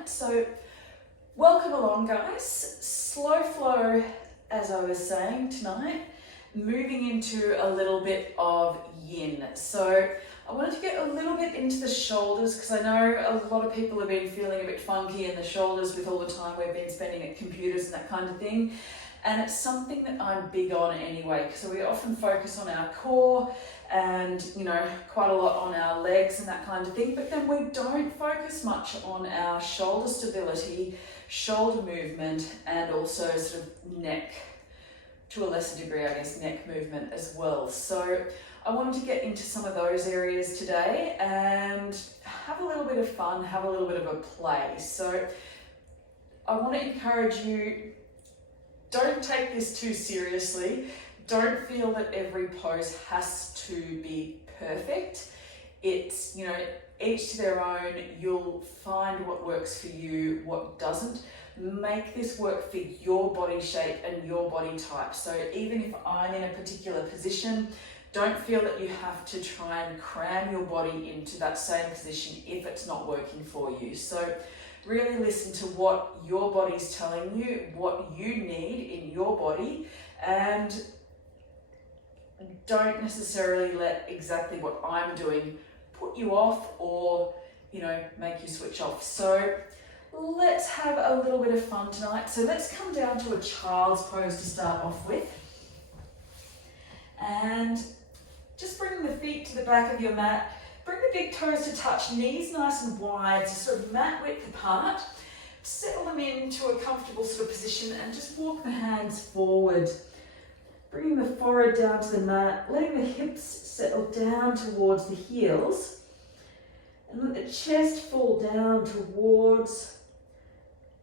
tonight. So welcome along, guys. Slow flow, as I was saying tonight, moving into a little bit of yin. So I wanted to get a little bit into the shoulders because I know a lot of people have been feeling a bit funky in the shoulders with all the time we've been spending at computers and that kind of thing. And it's something that I'm big on anyway, so we often focus on our core and, quite a lot on our legs and that kind of thing, but then we don't focus much on our shoulder stability, shoulder movement, and also sort of neck, to a lesser degree, I guess, neck movement as well. So I wanted to get into some of those areas today and have a little bit of fun, have a little bit of a play. So I want to encourage you, don't take this too seriously. Don't feel that every pose has to be perfect. It's, each to their own. You'll find what works for you, what doesn't. Make this work for your body shape and your body type. So even if I'm in a particular position, don't feel that you have to try and cram your body into that same position if it's not working for you. So really listen to what your body's telling you, what you need in your body, and don't necessarily let exactly what I'm doing put you off or, make you switch off. So let's have a little bit of fun tonight. So let's come down to a child's pose to start off with. And just bring the feet to the back of your mat. Bring the big toes to touch, knees nice and wide, so sort of mat width apart. Settle them into a comfortable sort of position and just walk the hands forward. Bringing the forehead down to the mat, letting the hips settle down towards the heels. And let the chest fall down towards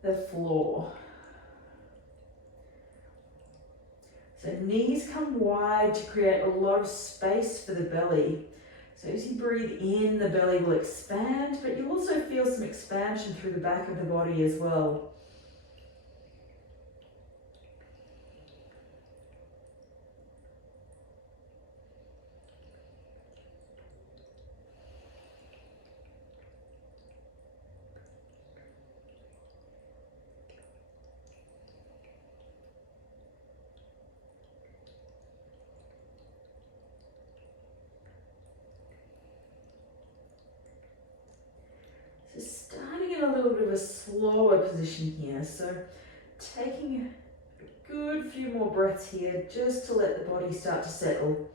the floor. So knees come wide to create a lot of space for the belly. So as you breathe in, the belly will expand, but you'll also feel some expansion through the back of the body as well. So starting in a little bit of a slower position here. So taking a good few more breaths here just to let the body start to settle.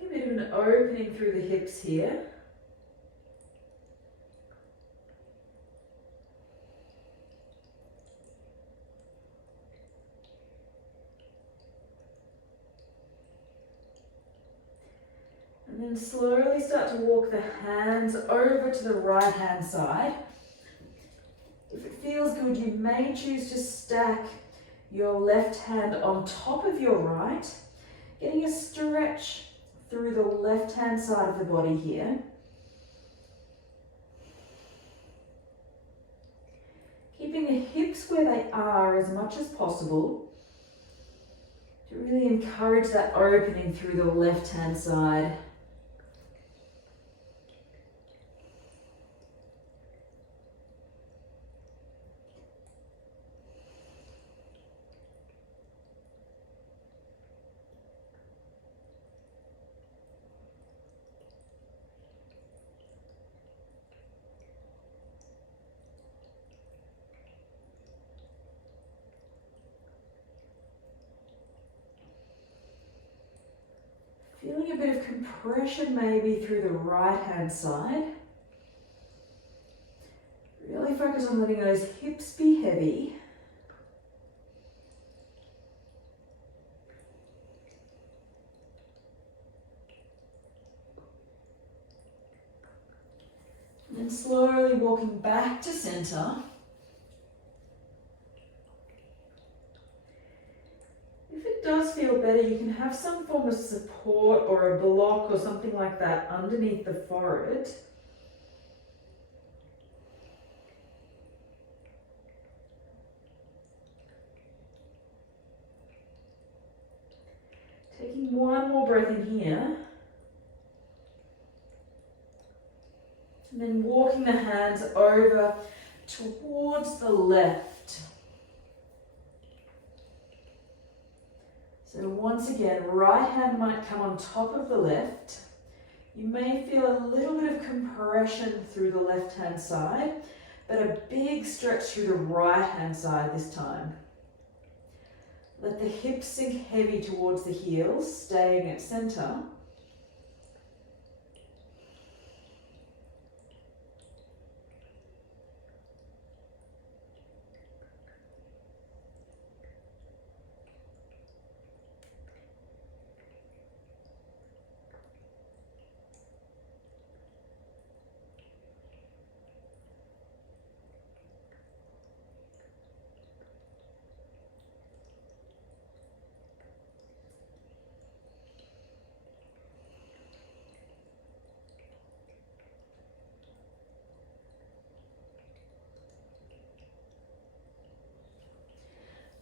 A bit of an opening through the hips here. And then slowly start to walk the hands over to the right hand side. If it feels good, you may choose to stack your left hand on top of your right, getting a stretch through the left hand side of the body here. Keeping the hips where they are as much as possible to really encourage that opening through the left hand side. Feeling a bit of compression maybe through the right hand side. Really focus on letting those hips be heavy. And then slowly walking back to center. If it does feel better, you can have some form of support or a block or something like that underneath the forehead. Taking one more breath in here. And then walking the hands over towards the left. So once again, right hand might come on top of the left. You may feel a little bit of compression through the left hand side, but a big stretch through the right hand side this time. Let the hips sink heavy towards the heels, staying at center.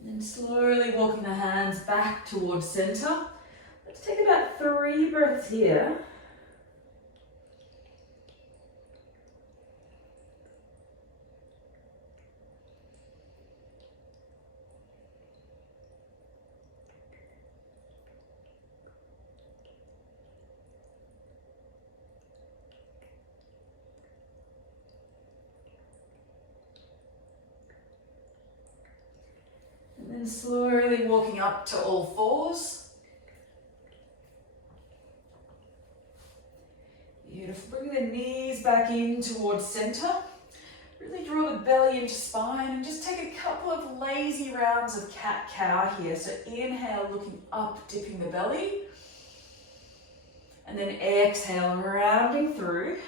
And slowly walking the hands back towards center. Let's take about 3 breaths here. And then slowly walking up to all fours. Beautiful. Bring the knees back in towards center. Really draw the belly into spine and just take a couple of lazy rounds of cat-cow here. So inhale, looking up, dipping the belly. And then exhale, rounding through.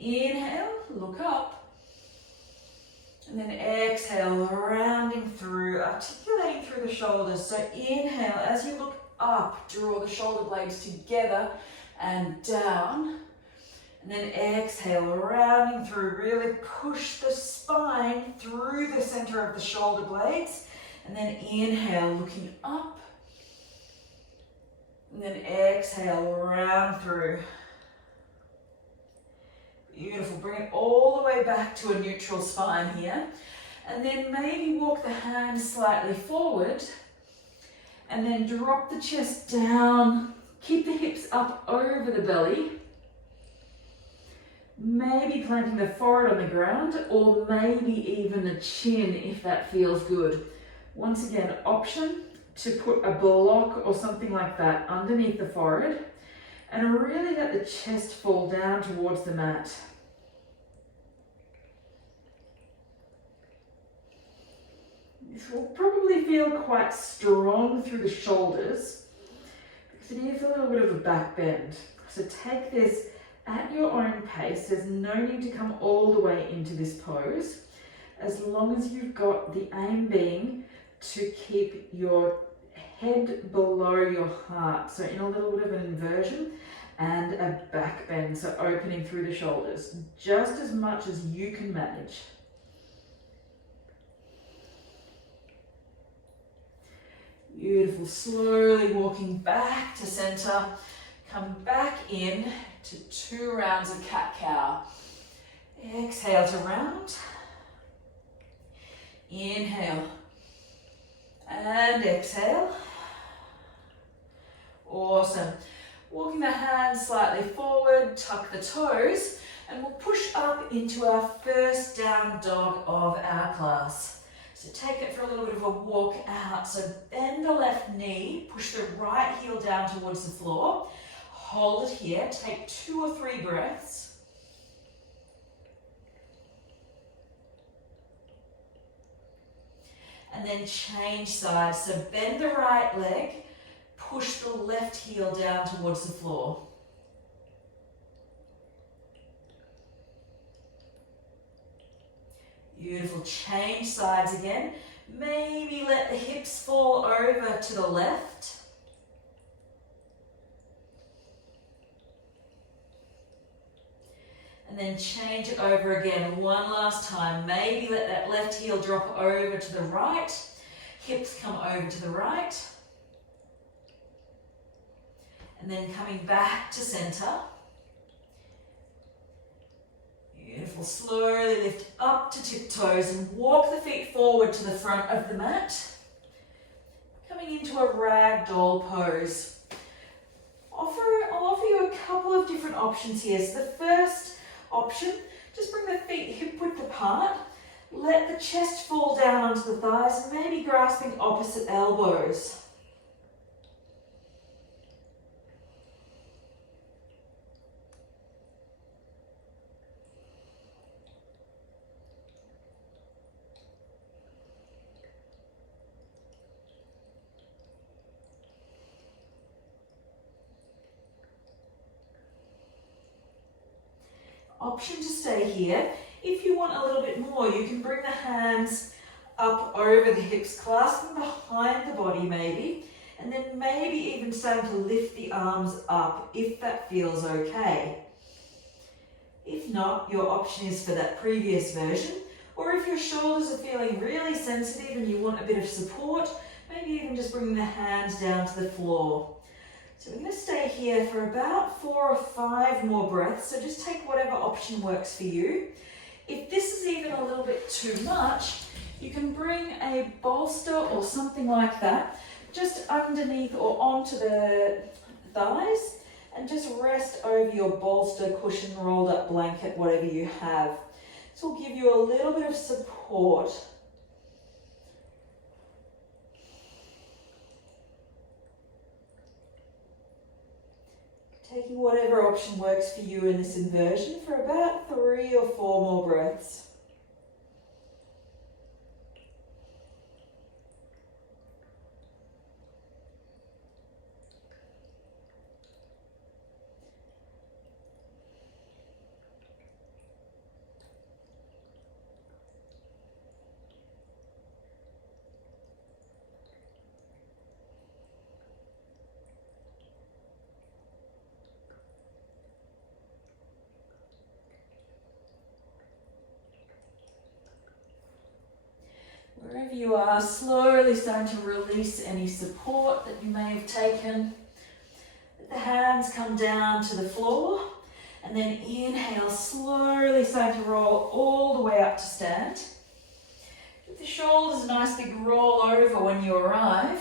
Inhale, look up. And then exhale, rounding through, articulating through the shoulders. So inhale, as you look up, draw the shoulder blades together and down. And then exhale, rounding through, really push the spine through the center of the shoulder blades. And then inhale, looking up. And then exhale, round through. Beautiful. Bring it all the way back to a neutral spine here. And then maybe walk the hands slightly forward. And then drop the chest down. Keep the hips up over the belly. Maybe planting the forehead on the ground, or maybe even the chin if that feels good. Once again, option to put a block or something like that underneath the forehead. And really let the chest fall down towards the mat. This will probably feel quite strong through the shoulders because it is a little bit of a back bend. So take this at your own pace. There's no need to come all the way into this pose, as long as you've got the aim being to keep your head below your heart. So in a little bit of an inversion and a back bend, so opening through the shoulders, just as much as you can manage. Beautiful. Slowly walking back to center. Come back in to 2 rounds of cat-cow. Exhale to round. Inhale. And exhale. Awesome. Walking the hands slightly forward, tuck the toes, and we'll push up into our first down dog of our class. So take it for a little bit of a walk out. So bend the left knee, push the right heel down towards the floor. Hold it here, take 2 or 3 breaths. And then change sides. So bend the right leg, push the left heel down towards the floor. Beautiful, change sides again. Maybe let the hips fall over to the left. And then change it over again one last time. Maybe let that left heel drop over to the right. Hips come over to the right. And then coming back to center. Beautiful, slowly lift up to tiptoes and walk the feet forward to the front of the mat. Coming into a ragdoll pose. I'll offer you a couple of different options here. So the first option, just bring the feet hip width apart. Let the chest fall down onto the thighs, maybe grasping opposite elbows. Option to stay here. If you want a little bit more, you can bring the hands up over the hips, clasp them behind the body maybe, and then maybe even starting to lift the arms up if that feels okay. If not, your option is for that previous version, or if your shoulders are feeling really sensitive and you want a bit of support, maybe even just bringing the hands down to the floor. So we're going to stay here for about 4 or 5 more breaths, so just take whatever option works for you. If this is even a little bit too much, you can bring a bolster or something like that just underneath or onto the thighs and just rest over your bolster, cushion, rolled up blanket, whatever you have. This will give you a little bit of support. Taking whatever option works for you in this inversion for about 3 or 4 more breaths. Wherever you are, slowly starting to release any support that you may have taken. Let the hands come down to the floor, and then inhale, slowly starting to roll all the way up to stand. Give the shoulders a nice big roll over when you arrive.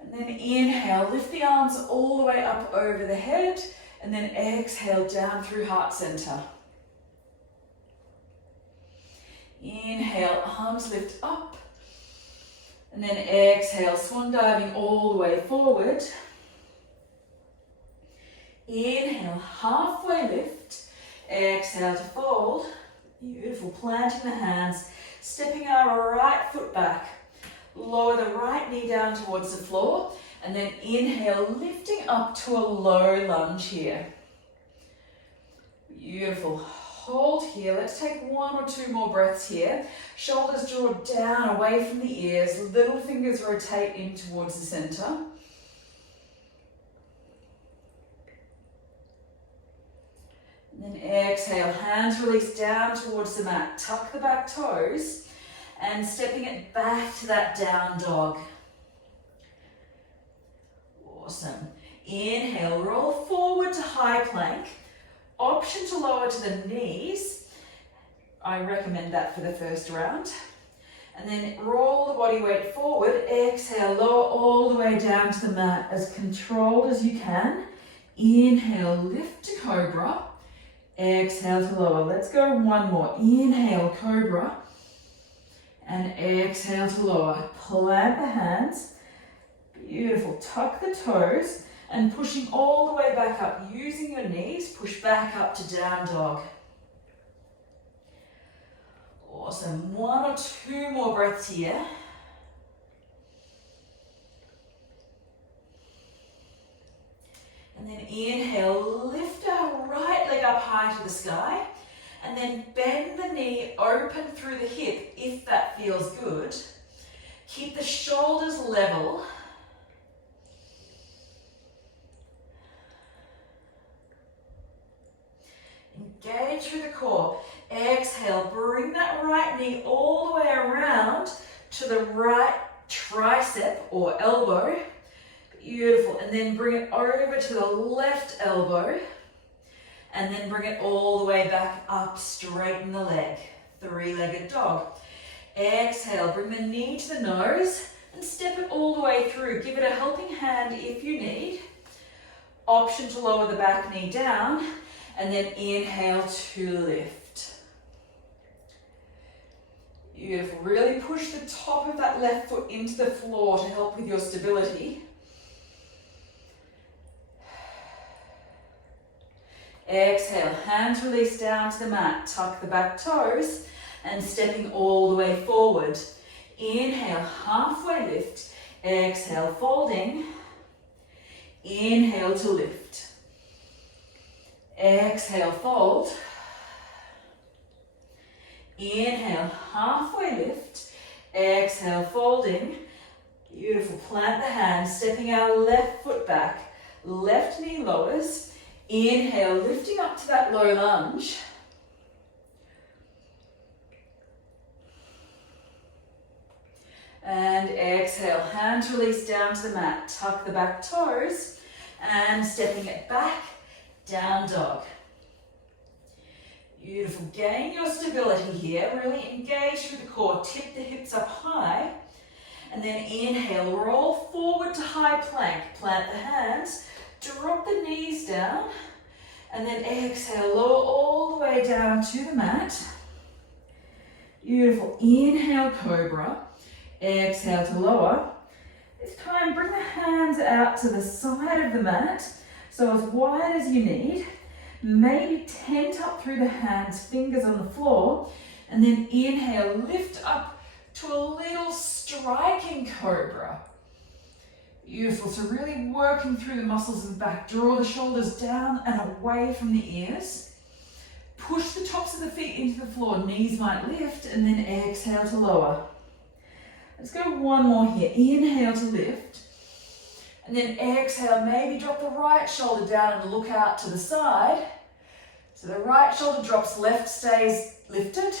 And then inhale, lift the arms all the way up over the head, and then exhale down through heart center. Inhale, arms lift up, and then exhale, swan diving all the way forward. Inhale, halfway lift, exhale to fold. Beautiful, planting the hands, stepping our right foot back. Lower the right knee down towards the floor, and then inhale, lifting up to a low lunge here. Beautiful. Hold here. Let's take 1 or 2 more breaths here. Shoulders draw down away from the ears. Little fingers rotate in towards the center. And then exhale, hands release down towards the mat. Tuck the back toes and stepping it back to that down dog. Awesome. Inhale, roll forward to high plank. Option to lower to the knees. I recommend that for the first round. And then roll the body weight forward. Exhale, lower all the way down to the mat as controlled as you can. Inhale, lift to cobra. Exhale to lower. Let's go one more. Inhale, cobra. And exhale to lower. Plant the hands. Beautiful. Tuck the toes and pushing all the way back up. Using your knees, push back up to down dog. Awesome. One or two more breaths here. And then inhale, lift our right leg up high to the sky. And then bend the knee open through the hip if that feels good. Keep the shoulders level. Engage through the core. Exhale, bring that right knee all the way around to the right tricep or elbow. Beautiful. And then bring it over to the left elbow. And then bring it all the way back up, straighten the leg. Three-legged dog. Exhale, bring the knee to the nose and step it all the way through. Give it a helping hand if you need. Option to lower the back knee down. And then inhale to lift. Beautiful. Really push the top of that left foot into the floor to help with your stability. Exhale, hands release down to the mat. Tuck the back toes and stepping all the way forward. Inhale, halfway lift. Exhale, folding. Inhale to lift. Exhale, fold. Inhale, halfway lift. Exhale, folding. Beautiful. Plant the hands, stepping our left foot back. Left knee lowers. Inhale, lifting up to that low lunge. And exhale, hands release down to the mat. Tuck the back toes and stepping it back, down dog. Beautiful. Gain your stability here. Really engage through the core. Tip the hips up high. And then inhale, roll forward to high plank. Plant the hands. Drop the knees down. And then exhale, lower all the way down to the mat. Beautiful. Inhale, cobra. Exhale to lower. This time, bring the hands out to the side of the mat. So as wide as you need. Maybe tent up through the hands, fingers on the floor. And then inhale, lift up to a little striking cobra. Beautiful. So really working through the muscles in the back. Draw the shoulders down and away from the ears. Push the tops of the feet into the floor. Knees might lift and then exhale to lower. Let's go one more here. Inhale to lift. And then exhale, maybe drop the right shoulder down and look out to the side. So the right shoulder drops, left stays lifted.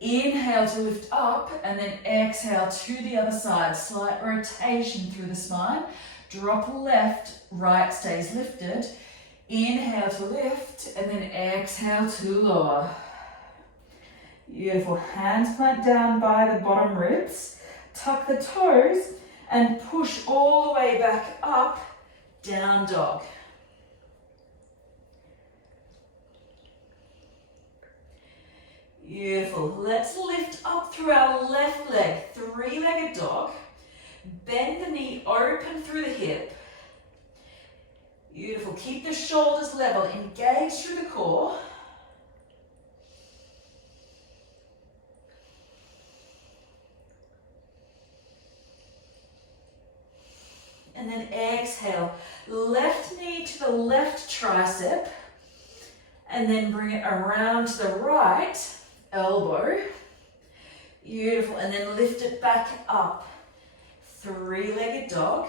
Inhale to lift up and then exhale to the other side. Slight rotation through the spine. Drop left, right stays lifted. Inhale to lift and then exhale to lower. Beautiful. Hands plant down by the bottom ribs. Tuck the toes and push all the way back up, down dog. Beautiful. Let's lift up through our left leg, three-legged dog. Bend the knee open through the hip. Beautiful. Keep the shoulders level. Engage through the core. And then exhale. Left knee to the left tricep. And then bring it around to the right elbow. Beautiful. And then lift it back up. Three-legged dog.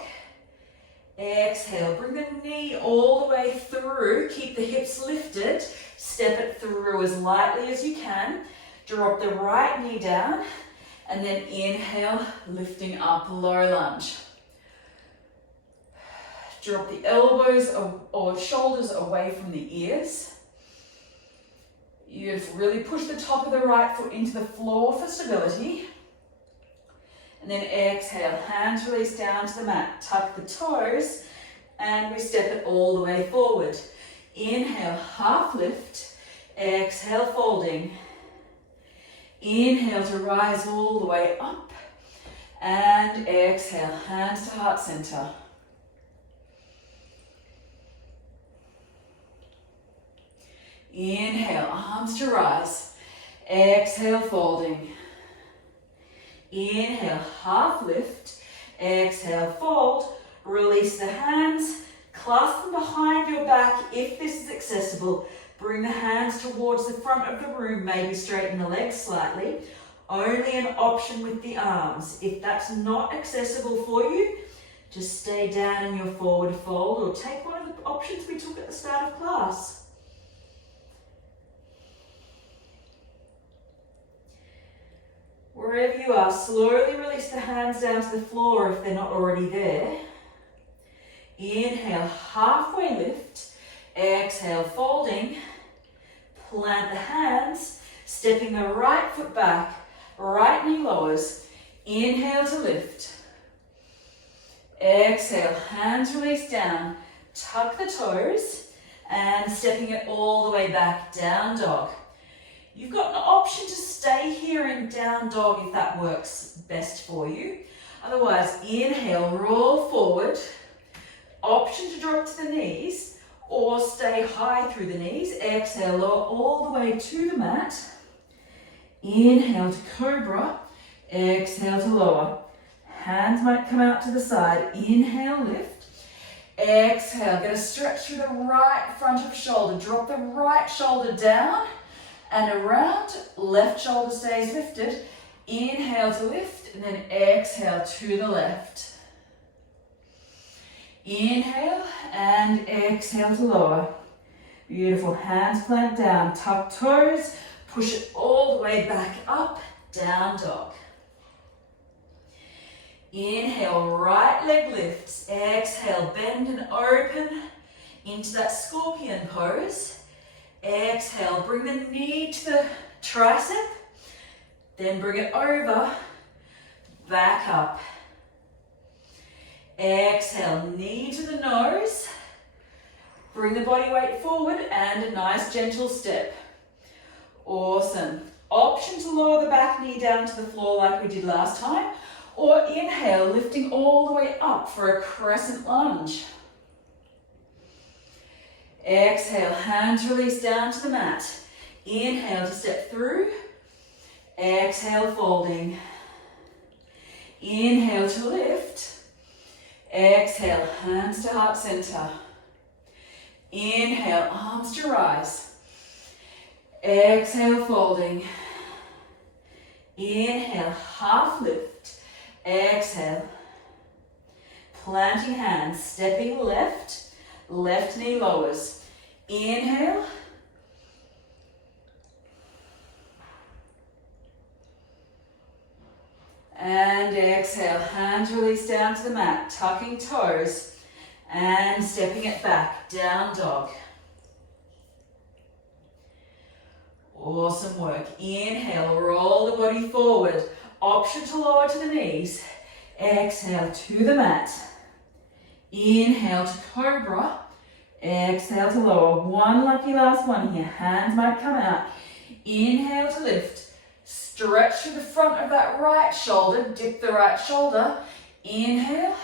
Exhale. Bring the knee all the way through. Keep the hips lifted. Step it through as lightly as you can. Drop the right knee down. And then inhale, lifting up, low lunge. Drop the elbows or shoulders away from the ears. Beautiful. Really push the top of the right foot into the floor for stability. And then exhale, hands release down to the mat. Tuck the toes and we step it all the way forward. Inhale, half lift. Exhale, folding. Inhale to rise all the way up. And exhale, hands to heart center. Inhale, arms to rise. Exhale, folding. Inhale, half lift. Exhale, fold. Release the hands. Clasp them behind your back if this is accessible. Bring the hands towards the front of the room. Maybe straighten the legs slightly. Only an option with the arms. If that's not accessible for you, just stay down in your forward fold or take one of the options we took at the start of class. Wherever you are, slowly release the hands down to the floor if they're not already there. Inhale, halfway lift. Exhale, folding. Plant the hands, stepping the right foot back. Right knee lowers. Inhale to lift. Exhale, hands release down. Tuck the toes and stepping it all the way back, down dog. You've got an option to stay here in down dog if that works best for you. Otherwise, inhale, roll forward. Option to drop to the knees or stay high through the knees. Exhale, lower all the way to the mat. Inhale to cobra. Exhale to lower. Hands might come out to the side. Inhale, lift. Exhale, get a stretch through the right front of shoulder. Drop the right shoulder down and around. Left shoulder stays lifted. Inhale to lift and then exhale to the left. Inhale and exhale to lower. Beautiful. Hands plant down. Tuck toes. Push it all the way back up. Down dog. Inhale, right leg lifts. Exhale, bend and open into that scorpion pose. Exhale, bring the knee to the tricep. Then bring it over. Back up. Exhale, knee to the nose. Bring the body weight forward and a nice gentle step. Awesome. Option to lower the back knee down to the floor like we did last time. Or inhale, lifting all the way up for a crescent lunge. Exhale, hands release down to the mat. Inhale to step through. Exhale, folding. Inhale to lift. Exhale, hands to heart center. Inhale, arms to rise. Exhale, folding. Inhale, half lift. Exhale. Planting hands, stepping left. Left knee lowers. Inhale. And exhale, hands release down to the mat, tucking toes and stepping it back, down dog. Awesome work. Inhale, roll the body forward. Option to lower to the knees. Exhale to the mat. Inhale to cobra. Exhale to lower. One lucky last one here. Hands might come out. Inhale to lift. Stretch through the front of that right shoulder. Dip the right shoulder. Inhale.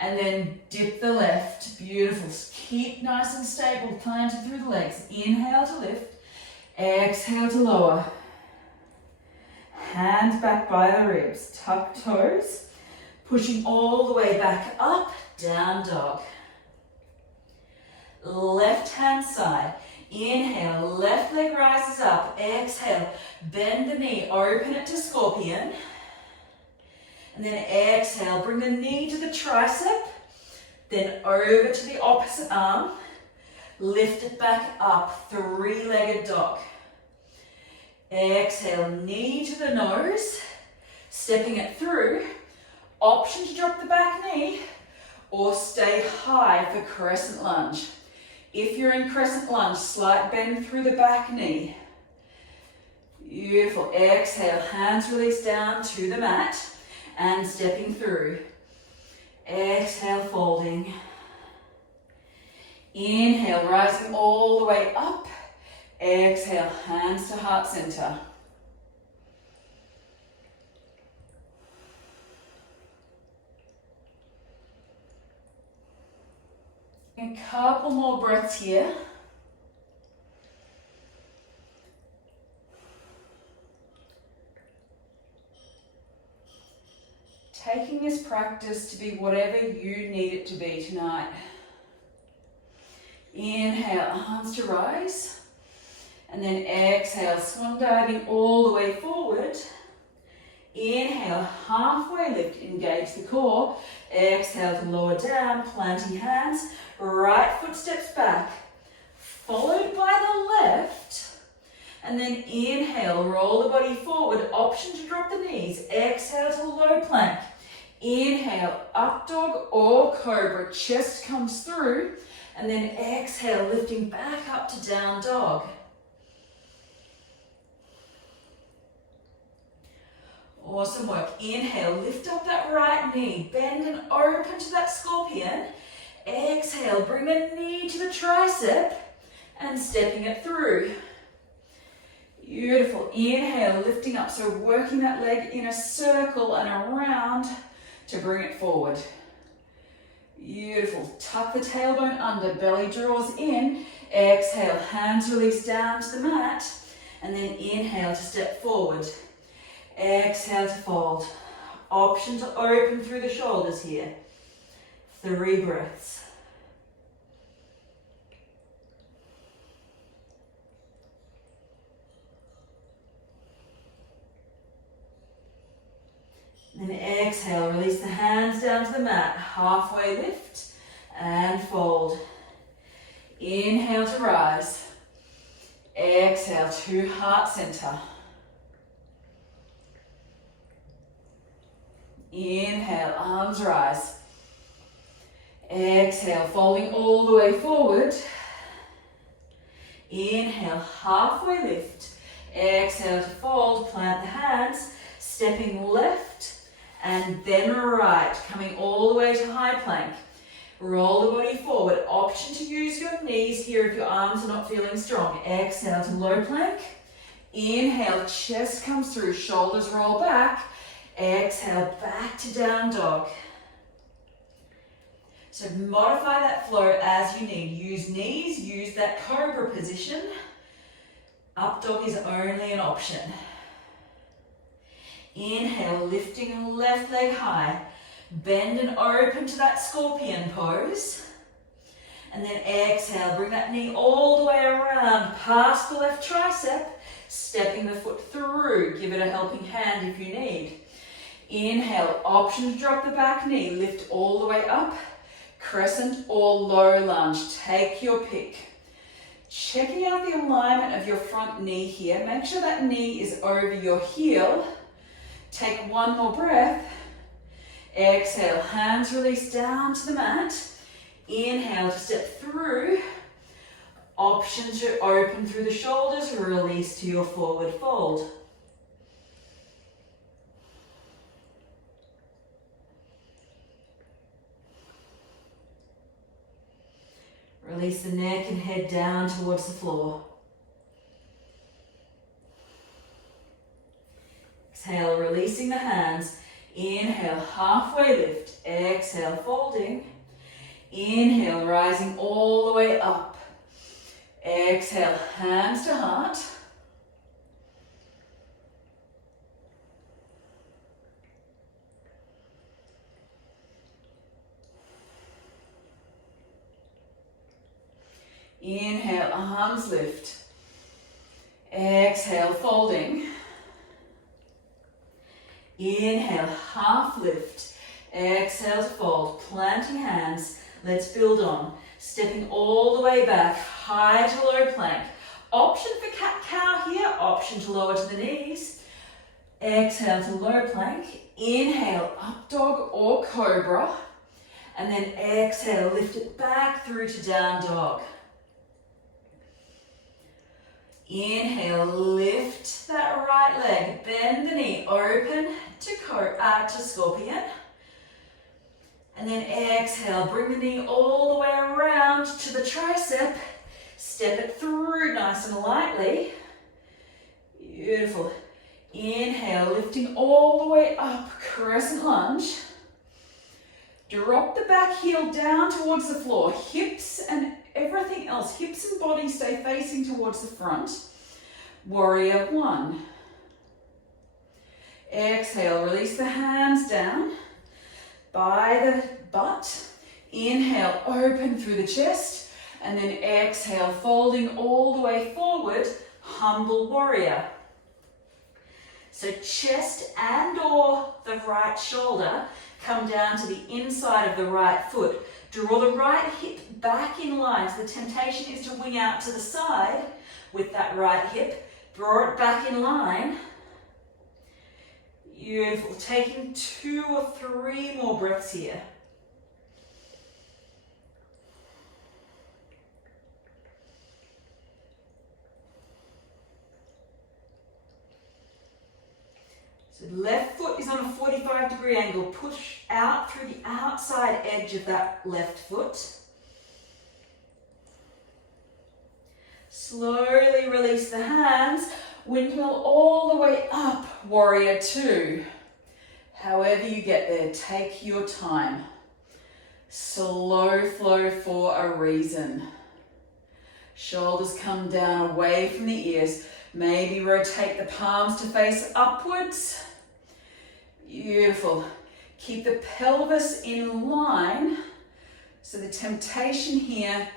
And then dip the left. Beautiful. Keep nice and stable. Planted through the legs. Inhale to lift. Exhale to lower. Hands back by the ribs. Tuck toes. Pushing all the way back up. Down dog. Left hand side. Inhale, left leg rises up. Exhale, bend the knee, open it to scorpion. And then exhale, bring the knee to the tricep. Then over to the opposite arm. Lift it back up, three-legged dog. Exhale, knee to the nose. Stepping it through. Option to drop the back knee or stay high for crescent lunge. If you're in crescent lunge, slight bend through the back knee. Beautiful. Exhale, hands release down to the mat and stepping through. Exhale, folding. Inhale, rising all the way up. Exhale, hands to heart center. A couple more breaths here. Taking this practice to be whatever you need it to be tonight. Inhale, arms to rise. And then exhale, swan diving all the way forward. Inhale, halfway lift, engage the core. Exhale to lower down, planting hands. Right foot steps back, followed by the left. And then inhale, roll the body forward, option to drop the knees. Exhale to low plank. Inhale, up dog or cobra, chest comes through. And then exhale, lifting back up to down dog. Awesome work. Inhale, lift up that right knee, bend and open to that scorpion. Exhale, bring the knee to the tricep and stepping it through. Beautiful. Inhale, lifting up, so working that leg in a circle and around to bring it forward. Beautiful. Tuck the tailbone under, belly draws in. Exhale, hands release down to the mat. And then inhale to step forward. Exhale to fold. Option to open through the shoulders here. 3 breaths. Then exhale, release the hands down to the mat. Halfway lift and fold. Inhale to rise. Exhale to heart center. Inhale, arms rise. Exhale, folding all the way forward. Inhale, halfway lift. Exhale to fold, plant the hands, stepping left and then right, coming all the way to high plank. Roll the body forward, option to use your knees here if your arms are not feeling strong. Exhale to low plank. Inhale, chest comes through, shoulders roll back. Exhale, back to down dog. So modify that flow as you need. Use knees, use that cobra position. Up dog is only an option. Inhale, lifting left leg high. Bend and open to that scorpion pose. And then exhale, bring that knee all the way around, past the left tricep, stepping the foot through. Give it a helping hand if you need. Inhale, option to drop the back knee, lift all the way up, crescent or low lunge, take your pick. Checking out the alignment of your front knee here, make sure that knee is over your heel. Take one more breath. Exhale, hands release down to the mat. Inhale to step through. Option to open through the shoulders, release to your forward fold. Release the neck and head down towards the floor. Exhale, releasing the hands. Inhale, halfway lift. Exhale, folding. Inhale, rising all the way up. Exhale, hands to heart. Inhale, arms lift. Exhale, folding. Inhale, half lift. Exhale to fold, planting hands. Let's build on. Stepping all the way back, high to low plank. Option for cat-cow here, option to lower to the knees. Exhale to low plank. Inhale, up dog or cobra. And then exhale, lift it back through to down dog. Inhale, lift that right leg, bend the knee, open to scorpion. And then exhale, bring the knee all the way around to the tricep, Step it through nice and lightly. Beautiful. Inhale, lifting all the way up, crescent lunge. Drop the back heel down towards the floor. Hips and everything else, hips and body stay facing towards the front. Warrior one. Exhale, release the hands down by the butt. Inhale, open through the chest. And then exhale, folding all the way forward, humble warrior. So chest and or the right shoulder come down to the inside of the right foot. Draw the right hip back in line. So the temptation is to wing out to the side with that right hip. Draw it back in line. Beautiful. Taking 2 or 3 more breaths here. So left foot is on a 45-degree angle. Push out through the outside edge of that left foot. Slowly release the hands. Windmill all the way up, warrior two. However you get there, take your time. Slow flow for a reason. Shoulders come down away from the ears. Maybe rotate the palms to face upwards. Beautiful. Keep the pelvis in line. So the temptation here,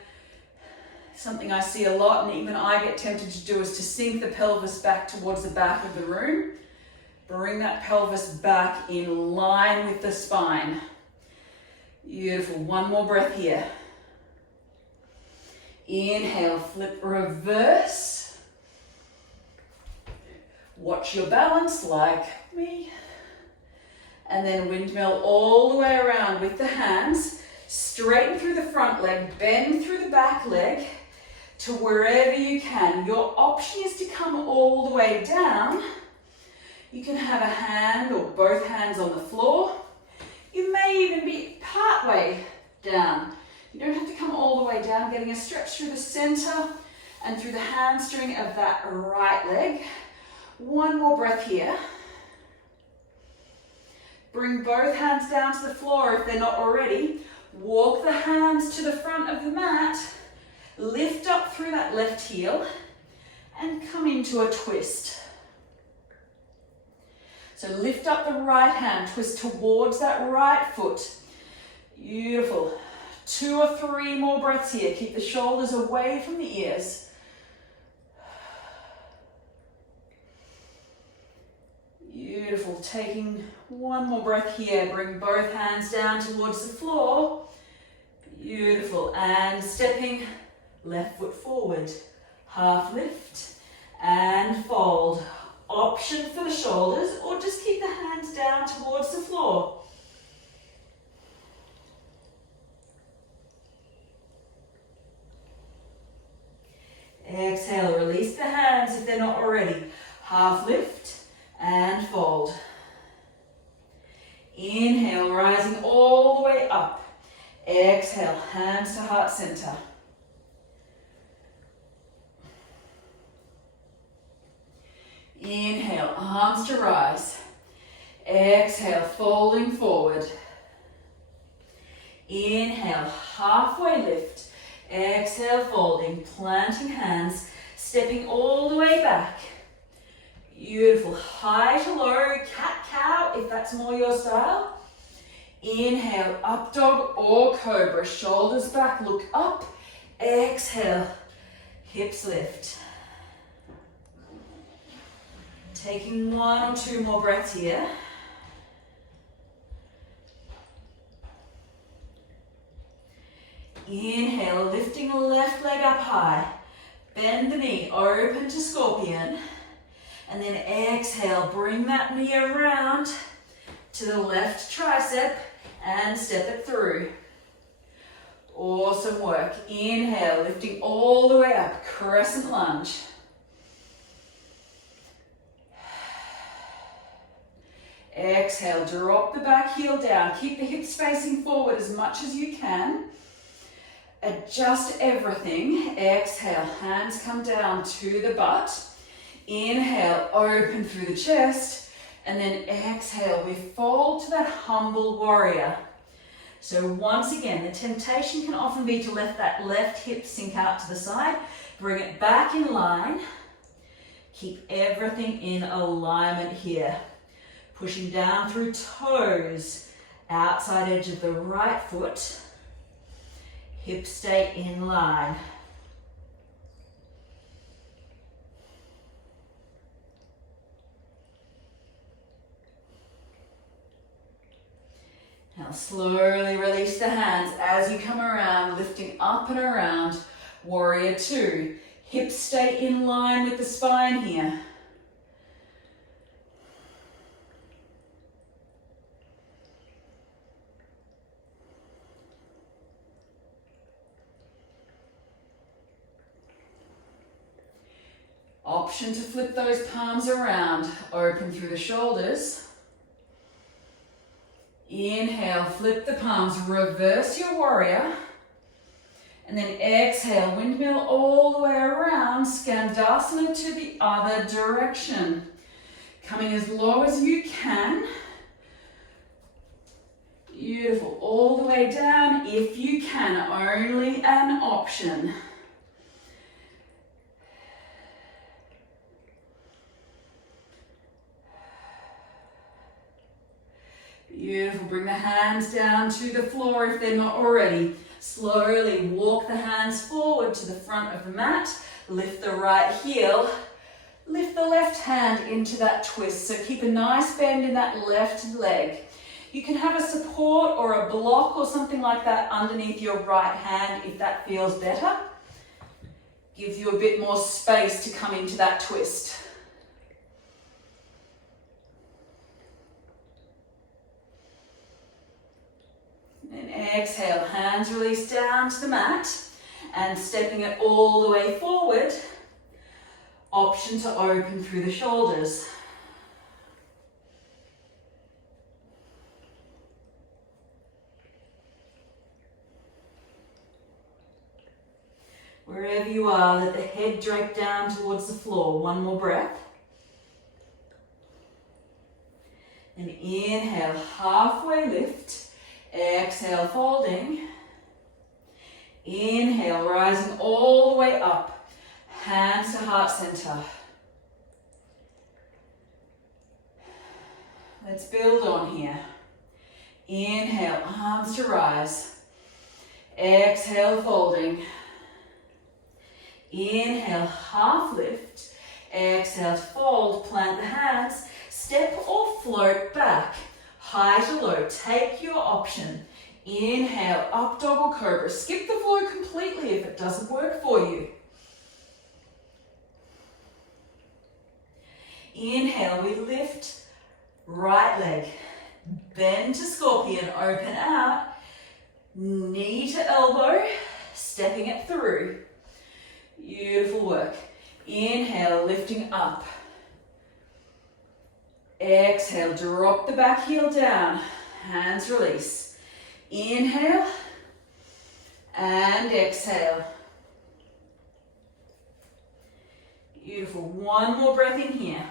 something I see a lot and even I get tempted to do, is to sink the pelvis back towards the back of the room. Bring that pelvis back in line with the spine. Beautiful. One more breath here. Inhale, flip, reverse. Watch your balance like me. And then windmill all the way around with the hands. Straighten through the front leg, bend through the back leg to wherever you can. Your option is to come all the way down. You can have a hand or both hands on the floor. You may even be part way down. You don't have to come all the way down, getting a stretch through the center and through the hamstring of that right leg. One more breath here. Bring both hands down to the floor if they're not already. Walk the hands to the front of the mat. Lift up through that left heel and come into a twist. So lift up the right hand, twist towards that right foot. Beautiful. 2 or 3 more breaths here. Keep the shoulders away from the ears. Beautiful. Taking one more breath here. Bring both hands down towards the floor. Beautiful. And stepping left foot forward. Half lift and fold. Option for the shoulders, or just keep the hands down towards the floor. Exhale, release the hands if they're not already. Half lift and fold. Inhale, rising all the way up. Exhale, hands to heart center. Inhale, arms to rise. Exhale, folding forward. Inhale, halfway lift. Exhale, folding, planting hands, stepping all the way back. Beautiful. High to low, cat-cow, if that's more your style. Inhale, up dog or cobra. Shoulders back, look up. Exhale, hips lift. Taking 1 or 2 more breaths here. Inhale, lifting the left leg up high. Bend the knee, open to scorpion. And then exhale, bring that knee around to the left tricep and step it through. Awesome work. Inhale, lifting all the way up, crescent lunge. Exhale, drop the back heel down. Keep the hips facing forward as much as you can. Adjust everything. Exhale, hands come down to the butt. Inhale, open through the chest. And then exhale, we fold to that humble warrior. So once again, the temptation can often be to let that left hip sink out to the side. Bring it back in line. Keep everything in alignment here. Pushing down through toes, outside edge of the right foot. Hips stay in line. Now slowly release the hands as you come around, lifting up and around. Warrior two. Hips stay in line with the spine here. Option to flip those palms around, open through the shoulders. Inhale, flip the palms, reverse your warrior. And then exhale, windmill all the way around, Skandasana to the other direction. Coming as low as you can. Beautiful, all the way down if you can, only an option. Beautiful, bring the hands down to the floor if they're not already. Slowly walk the hands forward to the front of the mat. Lift the right heel. Lift the left hand into that twist. So keep a nice bend in that left leg. You can have a support or a block or something like that underneath your right hand if that feels better. Gives you a bit more space to come into that twist. And exhale, hands release down to the mat and stepping it all the way forward. Option to open through the shoulders. Wherever you are, let the head drape down towards the floor. One more breath. And inhale, halfway lift. Exhale, folding. Inhale, rising all the way up. Hands to heart center. Let's build on here. Inhale, arms to rise. Exhale, folding. Inhale, half lift. Exhale, fold, plant the hands. Step or float back. High to low, take your option. Inhale, up dog or cobra. Skip the flow completely if it doesn't work for you. Inhale, we lift, right leg. Bend to scorpion, open out. Knee to elbow, stepping it through. Beautiful work. Inhale, lifting up. Exhale, drop the back heel down. Hands release. Inhale and exhale. Beautiful. One more breath in here.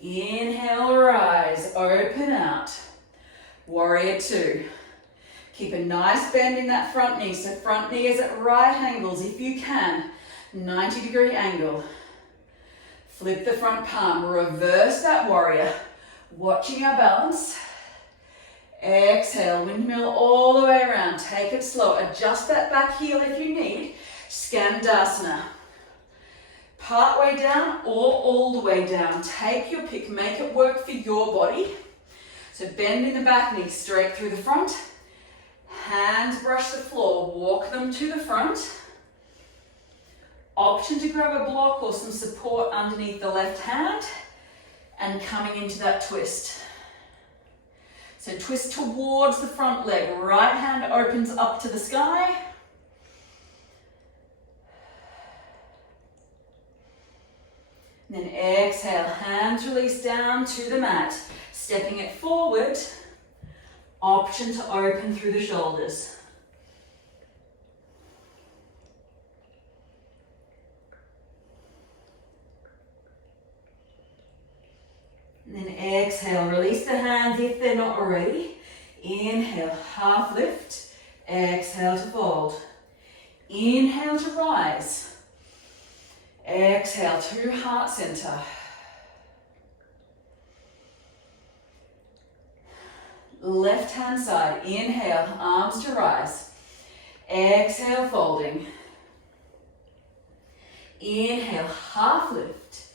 Inhale, rise, open out. Warrior two. Keep a nice bend in that front knee. So front knee is at right angles if you can. 90-degree angle. Flip the front palm, reverse that warrior. Watching our balance. Exhale, windmill all the way around. Take it slow. Adjust that back heel if you need. Skandasana. Part way down or all the way down. Take your pick. Make it work for your body. So bend in the back knee, straight through the front. Hands brush the floor. Walk them to the front. Option to grab a block or some support underneath the left hand and coming into that twist. So twist towards the front leg. Right hand opens up to the sky. And then exhale, hands release down to the mat. Stepping it forward. Option to open through the shoulders. And then exhale, release the hands if they're not already. Inhale, half lift. Exhale to fold. Inhale to rise. Exhale to heart center. Left hand side, inhale, arms to rise. Exhale, folding. Inhale, half lift.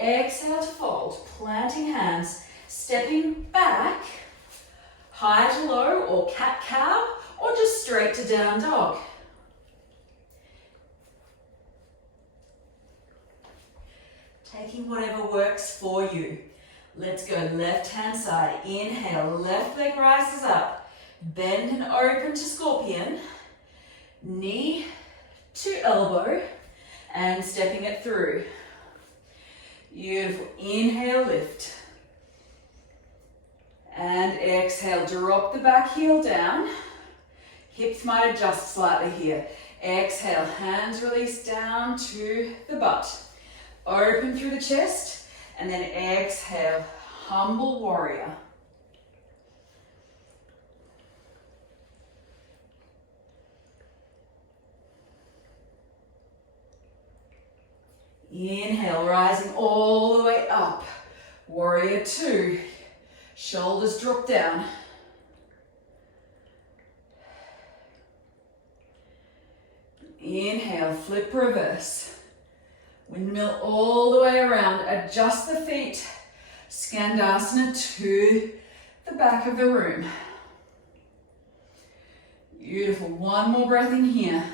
Exhale to fold, planting hands, stepping back, high to low or cat-cow, or just straight to down dog. Taking whatever works for you. Let's go left hand side. Inhale, left leg rises up. Bend and open to scorpion. Knee to elbow and stepping it through. Beautiful. Inhale, lift. And exhale, drop the back heel down. Hips might adjust slightly here. Exhale, hands release down to the butt. Open through the chest. And then exhale, humble warrior. Inhale, rising all the way up. Warrior two. Shoulders drop down. Inhale, flip reverse. Windmill all the way around. Adjust the feet. Skandasana to the back of the room. Beautiful. One more breath in here.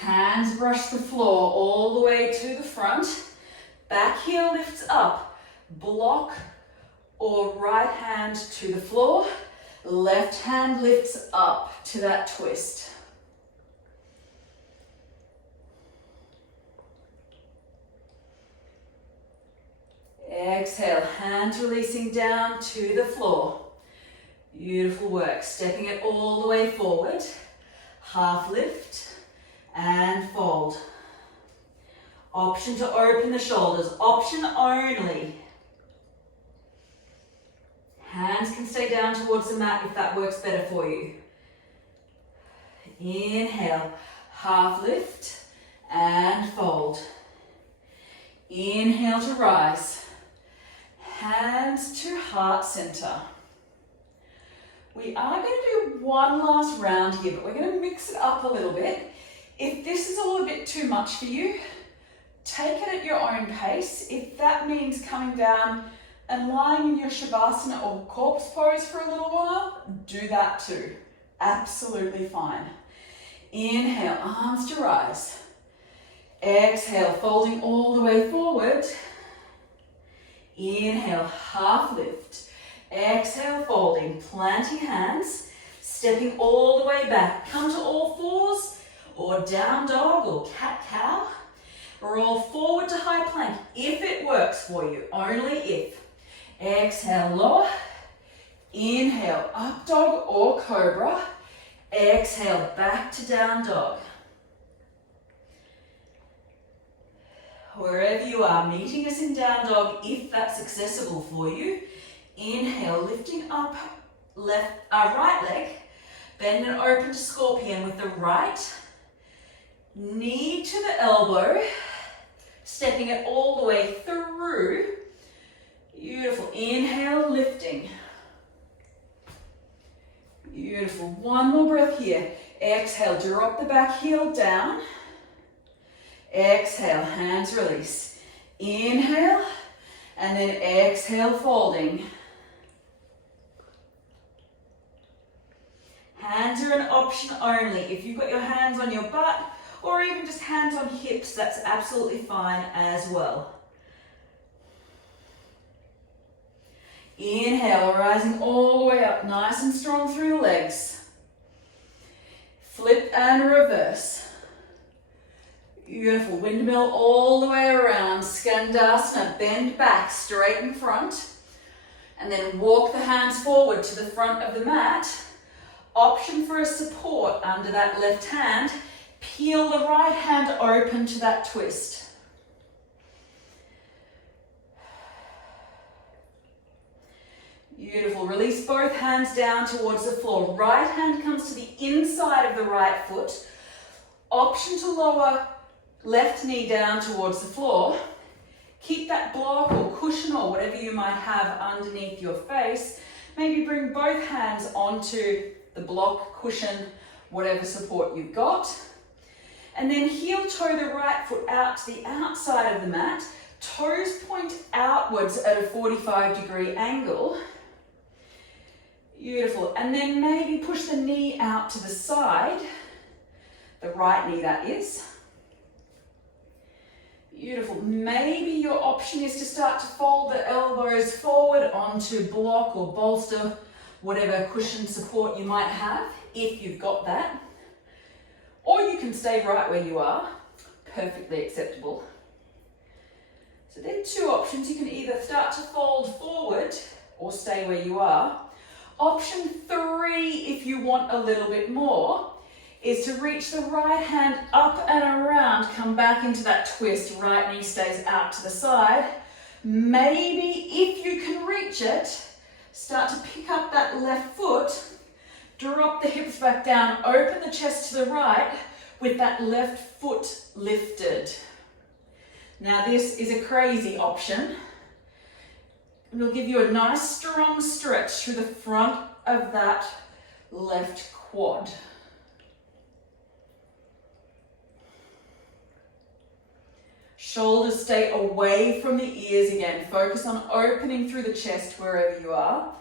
Hands brush the floor all the way to the front. Back heel lifts up. Block or right hand to the floor. Left hand lifts up to that twist. Exhale, hands releasing down to the floor. Beautiful work. Stepping it all the way forward. Half lift and fold. Option to open the shoulders. Option only. Hands can stay down towards the mat if that works better for you. Inhale, half lift and fold. Inhale to rise. Hands to heart center. We are going to do one last round here, but we're going to mix it up a little bit. If this is all a bit too much for you, take it at your own pace. If that means coming down and lying in your Shavasana or corpse pose for a little while, do that too. Absolutely fine. Inhale, arms to rise. Exhale, folding all the way forward. Inhale, half lift. Exhale, folding, planting hands, stepping all the way back. Come to all fours or down dog or cat-cow. Roll forward to high plank if it works for you, only if. Exhale, lower. Inhale, up dog or cobra. Exhale, back to down dog. Wherever you are, meeting us in down dog if that's accessible for you. Inhale, lifting up right leg. Bend and open to scorpion with the right. Knee to the elbow. Stepping it all the way through. Beautiful. Inhale, lifting. Beautiful. One more breath here. Exhale, drop the back heel down. Exhale, hands release. Inhale, and then exhale, folding. Hands are an option only. If you've got your hands on your butt, or even just hands on hips, that's absolutely fine as well. Inhale, rising all the way up, nice and strong through the legs. Flip and reverse. Beautiful, windmill all the way around. Skandasana, bend back, straighten front. And then walk the hands forward to the front of the mat. Option for a support under that left hand. Peel the right hand open to that twist. Beautiful. Release both hands down towards the floor. Right hand comes to the inside of the right foot. Option to lower left knee down towards the floor. Keep that block or cushion or whatever you might have underneath your face. Maybe bring both hands onto the block, cushion, whatever support you've got. And then heel toe the right foot out to the outside of the mat. Toes point outwards at a 45-degree angle. Beautiful. And then maybe push the knee out to the side. The right knee, that is. Beautiful. Maybe your option is to start to fold the elbows forward onto block or bolster, whatever cushion support you might have, if you've got that. Or you can stay right where you are. Perfectly acceptable. So there are two options. You can either start to fold forward or stay where you are. Option 3, if you want a little bit more, is to reach the right hand up and around, come back into that twist, right knee stays out to the side. Maybe if you can reach it, start to pick up that left foot, drop the hips back down, open the chest to the right with that left foot lifted. Now this is a crazy option. It'll give you a nice strong stretch through the front of that left quad. Shoulders stay away from the ears again. Focus on opening through the chest wherever you are.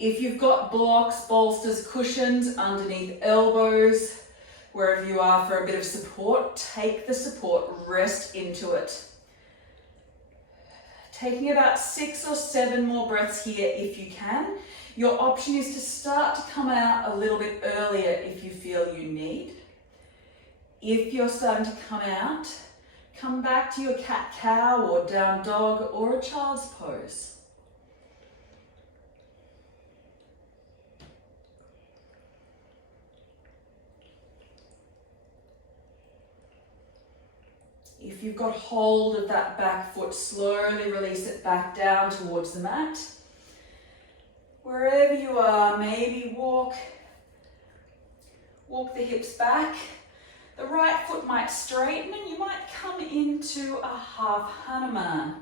If you've got blocks, bolsters, cushions underneath elbows, wherever you are for a bit of support, take the support, rest into it. Taking about 6 or 7 more breaths here if you can. Your option is to start to come out a little bit earlier if you feel you need. If you're starting to come out, come back to your cat-cow or down dog or a child's pose. If you've got hold of that back foot, slowly release it back down towards the mat. Wherever you are, maybe walk the hips back. The right foot might straighten and you might come into a half Hanuman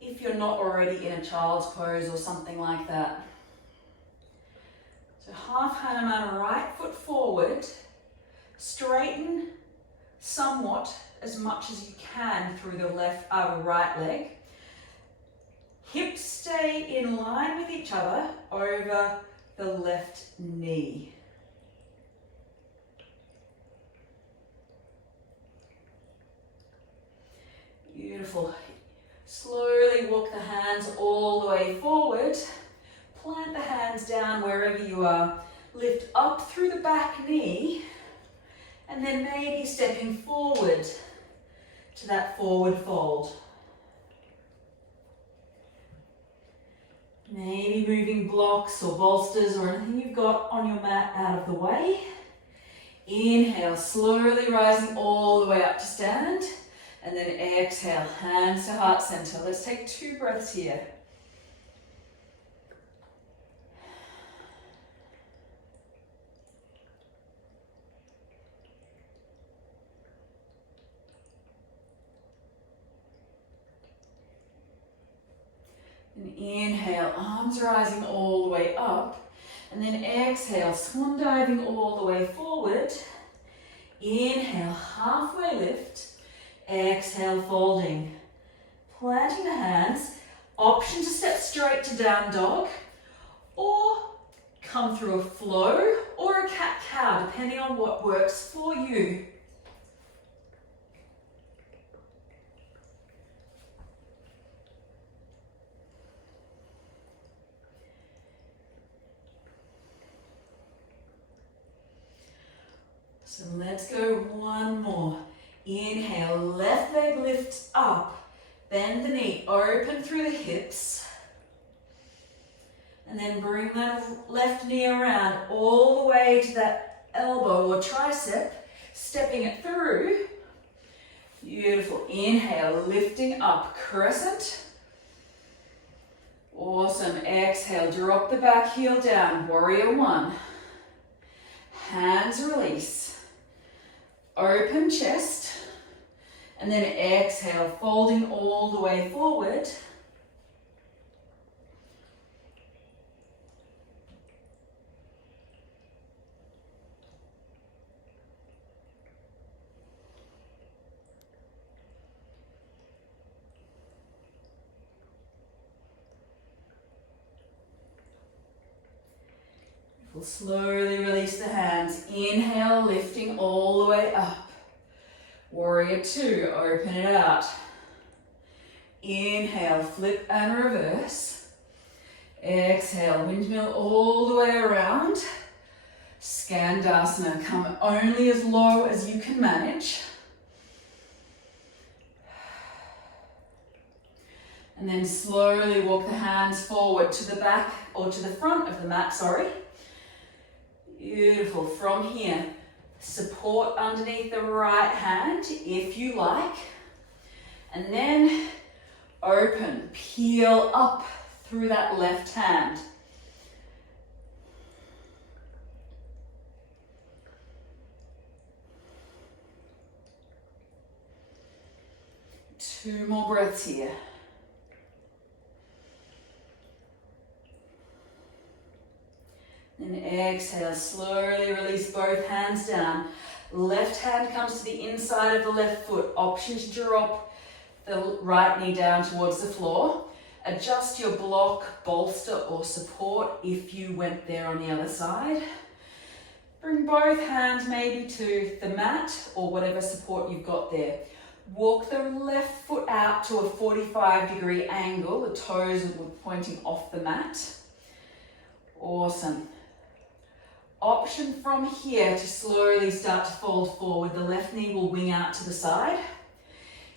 if you're not already in a child's pose or something like that. So half Hanuman, right foot forward, straighten somewhat as much as you can through the right leg. Hips stay in line with each other over the left knee. Beautiful. Slowly walk the hands all the way forward. Plant the hands down wherever you are. Lift up through the back knee. And then maybe stepping forward to that forward fold. Maybe moving blocks or bolsters or anything you've got on your mat out of the way. Inhale, slowly rising all the way up to stand. And then exhale, hands to heart center. Let's take 2 breaths here. And inhale, arms rising all the way up. And then exhale, swan diving all the way forward. Inhale, halfway lift. Exhale, folding. Planting the hands. Option to step straight to down dog. Or come through a flow or a cat-cow, depending on what works for you. So let's go one more. Inhale, left leg lifts up. Bend the knee, open through the hips. And then bring that left knee around all the way to that elbow or tricep, stepping it through. Beautiful. Inhale, lifting up, crescent. Awesome. Exhale, drop the back heel down, warrior one. Hands release. Open chest. And then exhale, folding all the way forward. We'll slowly release the hands. Inhale, lifting all the way up. Warrior two, open it out. Inhale, flip and reverse. Exhale, windmill all the way around. Skandasana, come only as low as you can manage. And then slowly walk the hands forward to the back or to the front of the mat, sorry. Beautiful. From here, support underneath the right hand if you like. And then open, peel up through that left hand. Two more breaths here. And exhale, slowly release both hands down. Left hand comes to the inside of the left foot. Option to drop the right knee down towards the floor. Adjust your block, bolster or support if you went there on the other side. Bring both hands maybe to the mat or whatever support you've got there. Walk the left foot out to a 45-degree angle. The toes are pointing off the mat. Awesome. Option from here to slowly start to fold forward. The left knee will wing out to the side.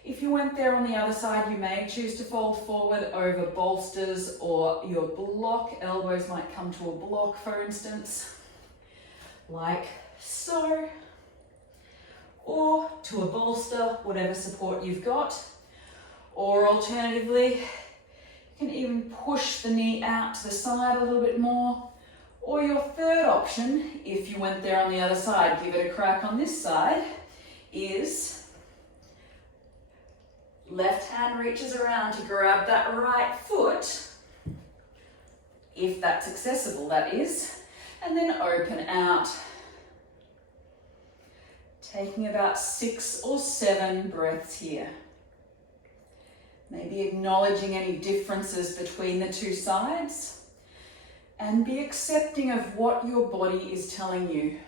If you went there on the other side, you may choose to fold forward over bolsters or your block. Elbows might come to a block, for instance, like so. Or to a bolster, whatever support you've got. Or alternatively, you can even push the knee out to the side a little bit more. Or your third option, if you went there on the other side, give it a crack on this side, is left hand reaches around to grab that right foot, if that's accessible, that is, and then open out. Taking about 6 or 7 breaths here. Maybe acknowledging any differences between the two sides. And be accepting of what your body is telling you.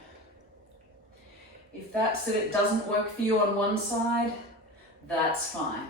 If that's that it doesn't work for you on one side, that's fine.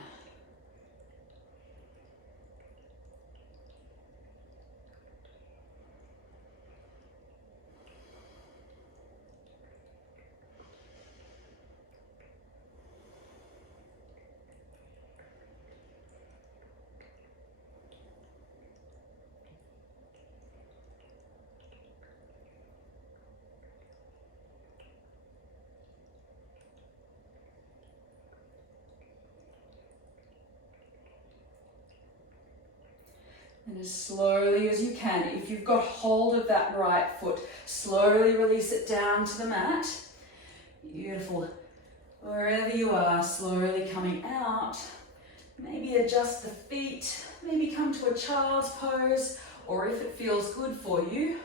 And as slowly as you can, if you've got hold of that right foot, slowly release it down to the mat. Beautiful. Wherever you are, slowly coming out. Maybe adjust the feet, maybe come to a child's pose, or if it feels good for you,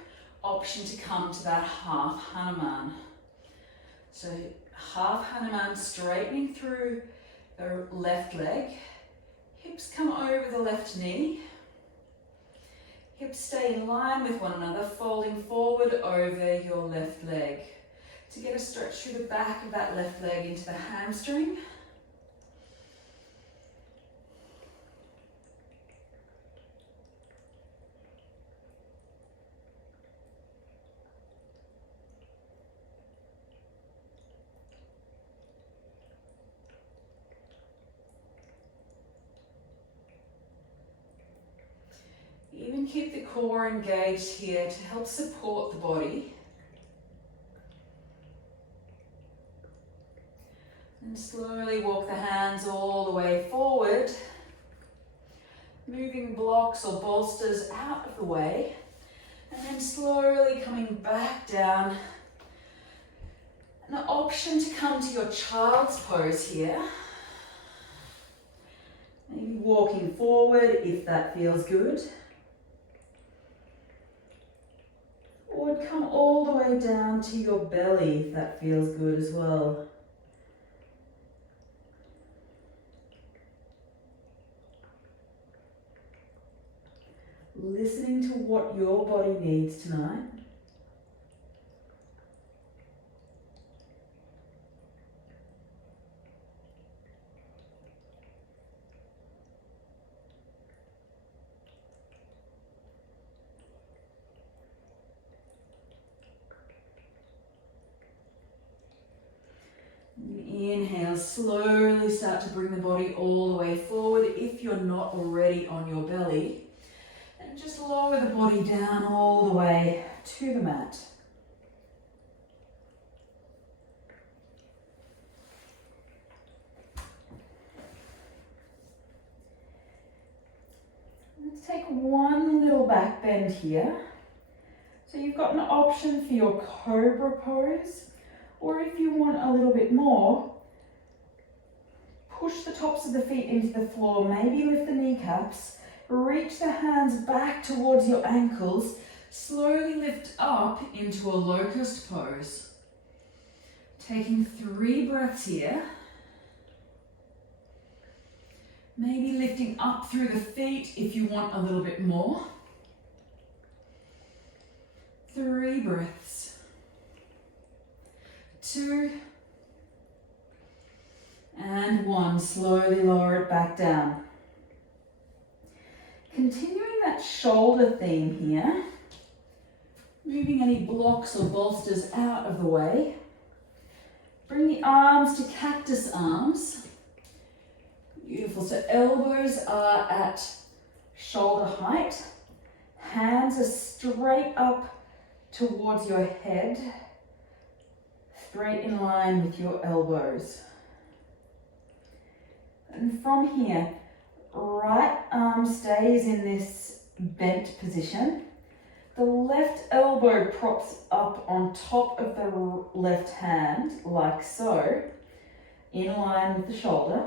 option to come to that half Hanuman. So half Hanuman, straightening through the left leg, hips come over the left knee. Hips stay in line with one another, folding forward over your left leg. To get a stretch through the back of that left leg into the hamstring. Even can keep the core engaged here to help support the body. And slowly walk the hands all the way forward, moving blocks or bolsters out of the way, and then slowly coming back down. An option to come to your child's pose here. Maybe walking forward if that feels good. Or come all the way down to your belly if that feels good as well. Listening to what your body needs tonight. Inhale, slowly start to bring the body all the way forward if you're not already on your belly. And just lower the body down all the way to the mat. Let's take one little back bend here. So you've got an option for your cobra pose, or if you want a little bit more, push the tops of the feet into the floor, maybe lift the kneecaps, reach the hands back towards your ankles, slowly lift up into a locust pose. Taking 3 breaths here. Maybe lifting up through the feet if you want a little bit more. 3 breaths. 2 and 1. Slowly lower it back down. Continuing that shoulder theme here, moving any blocks or bolsters out of the way. Bring the arms to cactus arms. Beautiful. So elbows are at shoulder height. Hands are straight up towards your head, straight in line with your elbows. And from here, right arm stays in this bent position. The left elbow props up on top of the left hand, like so, in line with the shoulder.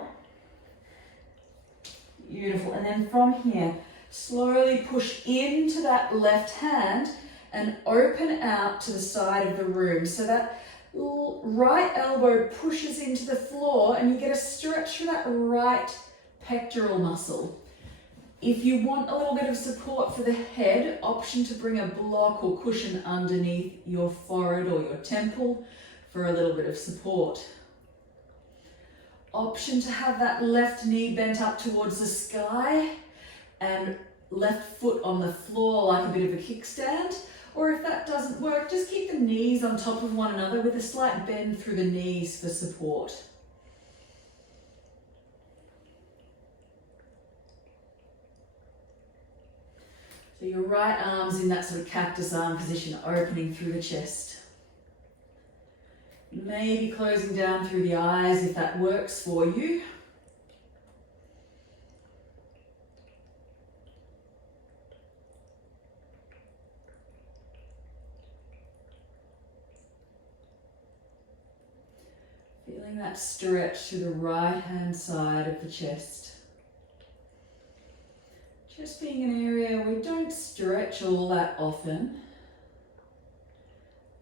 Beautiful. And then from here, slowly push into that left hand and open out to the side of the room. So that right elbow pushes into the floor and you get a stretch from that right pectoral muscle. If you want a little bit of support for the head, option to bring a block or cushion underneath your forehead or your temple for a little bit of support. Option to have that left knee bent up towards the sky and left foot on the floor like a bit of a kickstand. Or if that doesn't work, just keep the knees on top of one another with a slight bend through the knees for support. So your right arm's in that sort of cactus arm position, opening through the chest. Maybe closing down through the eyes if that works for you. Feeling that stretch through the right hand side of the chest. Just being an area we don't stretch all that often.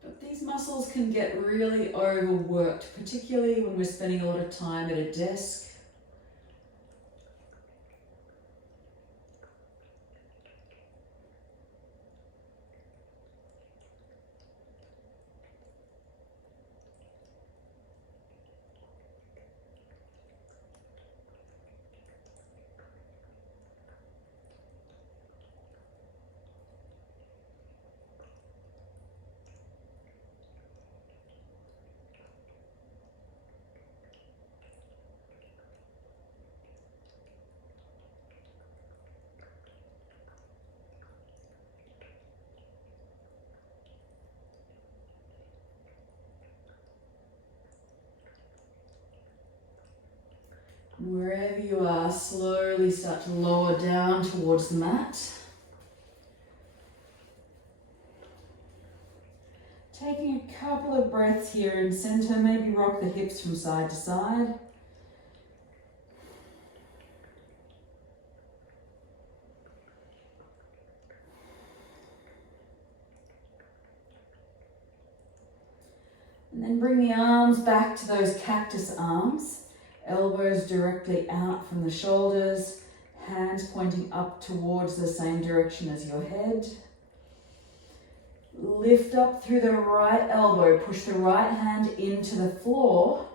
But these muscles can get really overworked, particularly when we're spending a lot of time at a desk. Wherever you are, slowly start to lower down towards the mat. Taking a couple of breaths here in center, maybe rock the hips from side to side. And then bring the arms back to those cactus arms. Elbows directly out from the shoulders, hands pointing up towards the same direction as your head. Lift up through the right elbow, push the right hand into the floor,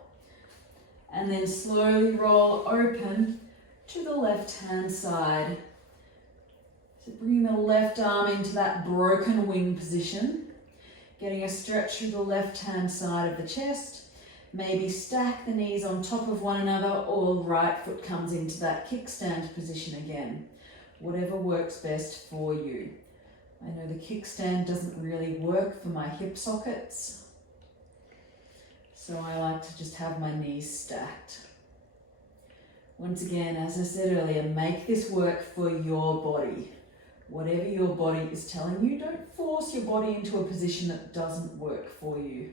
and then slowly roll open to the left hand side. So bringing the left arm into that broken wing position, getting a stretch through the left hand side of the chest. Maybe stack the knees on top of one another, or right foot comes into that kickstand position again. Whatever works best for you. I know the kickstand doesn't really work for my hip sockets, so I like to just have my knees stacked. Once again, as I said earlier, make this work for your body. Whatever your body is telling you, don't force your body into a position that doesn't work for you.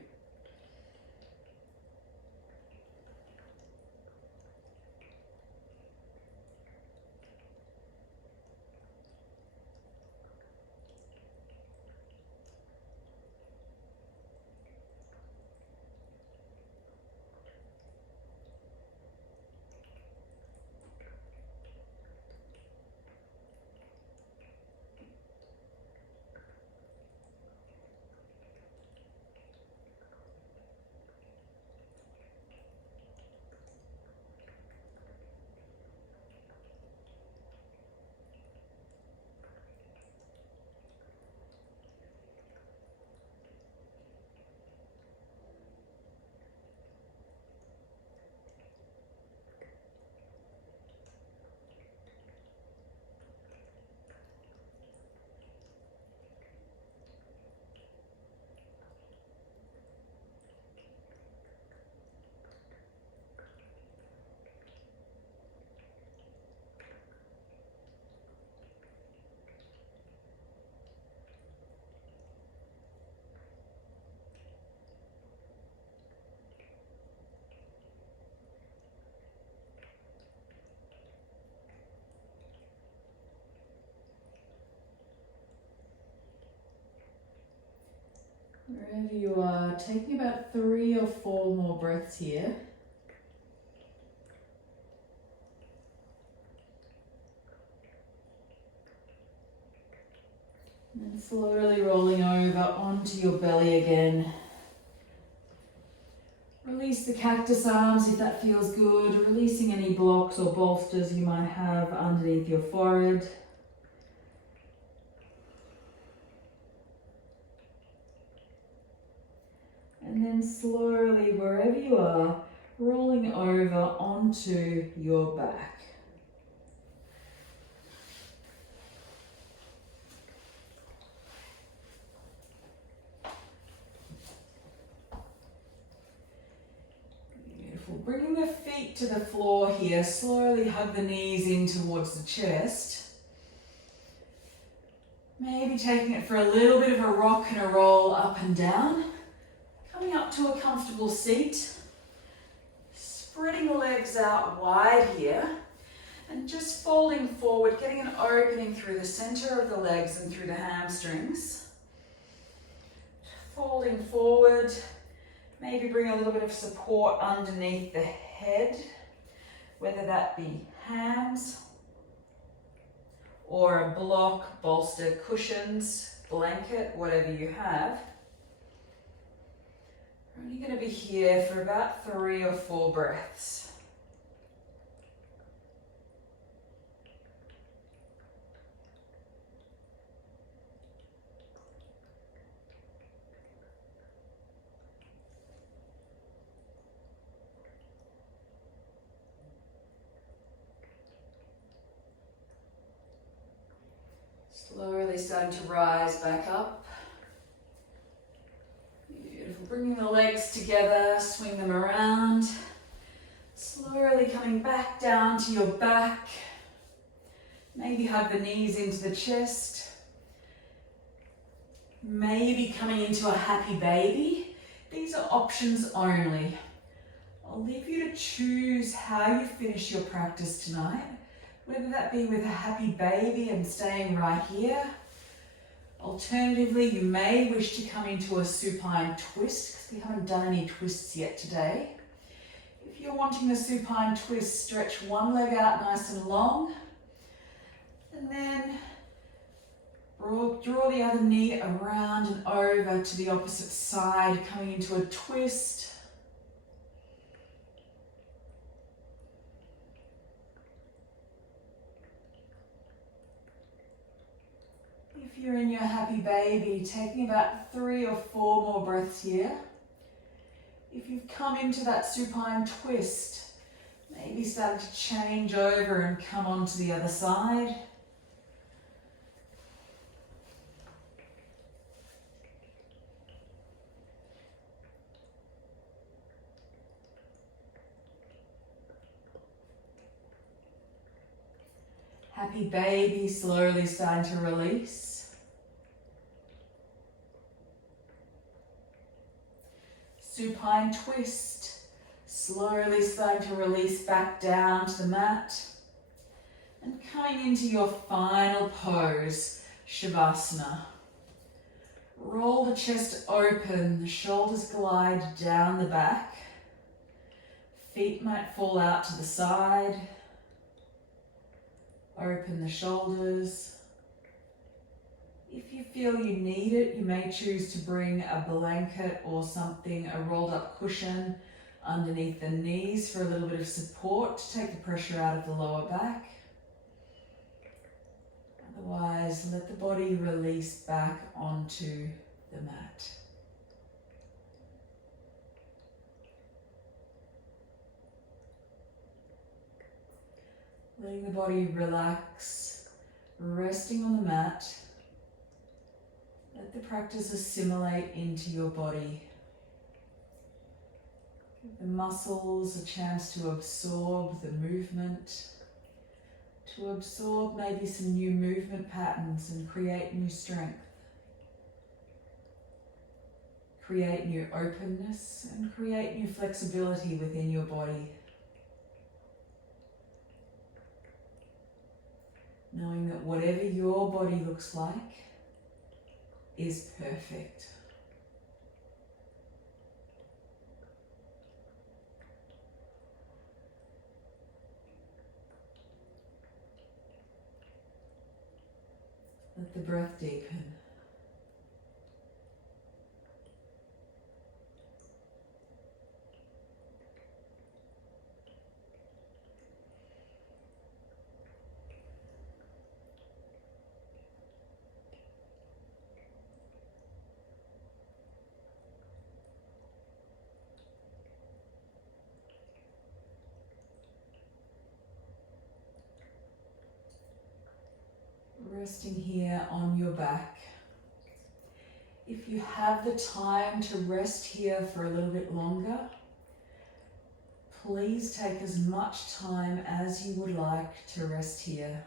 Wherever you are, taking about 3 or 4 more breaths here. And then slowly rolling over onto your belly again. Release the cactus arms if that feels good, releasing any blocks or bolsters you might have underneath your forehead. And then slowly, wherever you are, rolling over onto your back. Beautiful. Bringing the feet to the floor here, slowly hug the knees in towards the chest. Maybe taking it for a little bit of a rock and a roll up and down. Coming up to a comfortable seat, spreading the legs out wide here, and just folding forward, getting an opening through the center of the legs and through the hamstrings. Folding forward, maybe bring a little bit of support underneath the head, whether that be hands or a block, bolster, cushions, blanket, whatever you have. We're only going to be here for about 3 or 4 breaths. Slowly starting to rise back up. Beautiful. Bringing the legs together, swing them around. Slowly coming back down to your back. Maybe hug the knees into the chest. Maybe coming into a happy baby. These are options only. I'll leave you to choose how you finish your practice tonight, whether that be with a happy baby and staying right here. Alternatively, you may wish to come into a supine twist, because we haven't done any twists yet today. If you're wanting a supine twist, stretch one leg out nice and long, and then draw the other knee around and over to the opposite side, coming into a twist. If you're in your happy baby, taking about 3 or 4 more breaths here. If you've come into that supine twist, maybe starting to change over and come onto the other side. Happy baby, slowly starting to release. Supine twist, slowly starting to release back down to the mat. And coming into your final pose, Shavasana. Roll the chest open, the shoulders glide down the back. Feet might fall out to the side. Open the shoulders. If you feel you need it, you may choose to bring a blanket or something, a rolled up cushion underneath the knees for a little bit of support to take the pressure out of the lower back. Otherwise, let the body release back onto the mat. Letting the body relax, resting on the mat. Let the practice assimilate into your body. Give the muscles a chance to absorb the movement, to absorb maybe some new movement patterns and create new strength. Create new openness and create new flexibility within your body. Knowing that whatever your body looks like is perfect. Let the breath deepen. Resting here on your back. If you have the time to rest here for a little bit longer, please take as much time as you would like to rest here.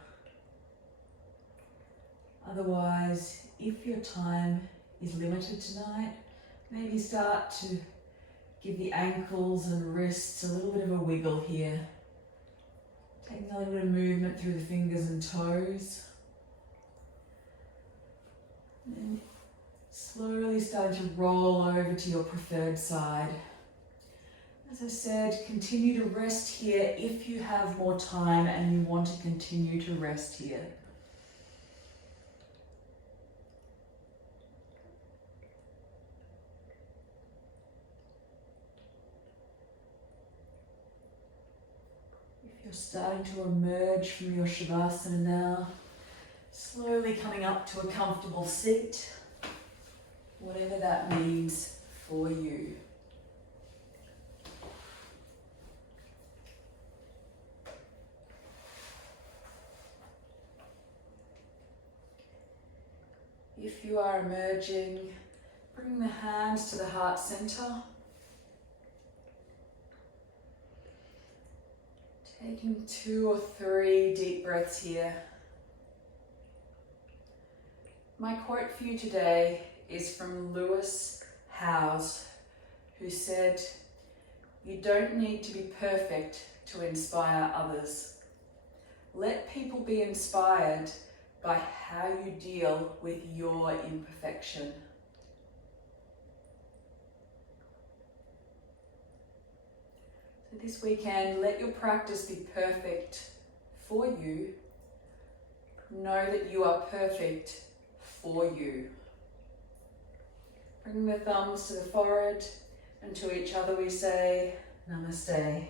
Otherwise, if your time is limited tonight, maybe start to give the ankles and wrists a little bit of a wiggle here. Taking a little bit of movement through the fingers and toes. And slowly starting to roll over to your preferred side. As I said, continue to rest here if you have more time and you want to continue to rest here. If you're starting to emerge from your Shavasana now, slowly coming up to a comfortable seat, whatever that means for you. If you are emerging, bring the hands to the heart center. Taking 2 or 3 deep breaths here. My quote for you today is from Lewis Howes, who said, "You don't need to be perfect to inspire others. Let people be inspired by how you deal with your imperfection." So this weekend, let your practice be perfect for you. Know that you are perfect for you. Bring the thumbs to the forehead, and to each other we say, Namaste.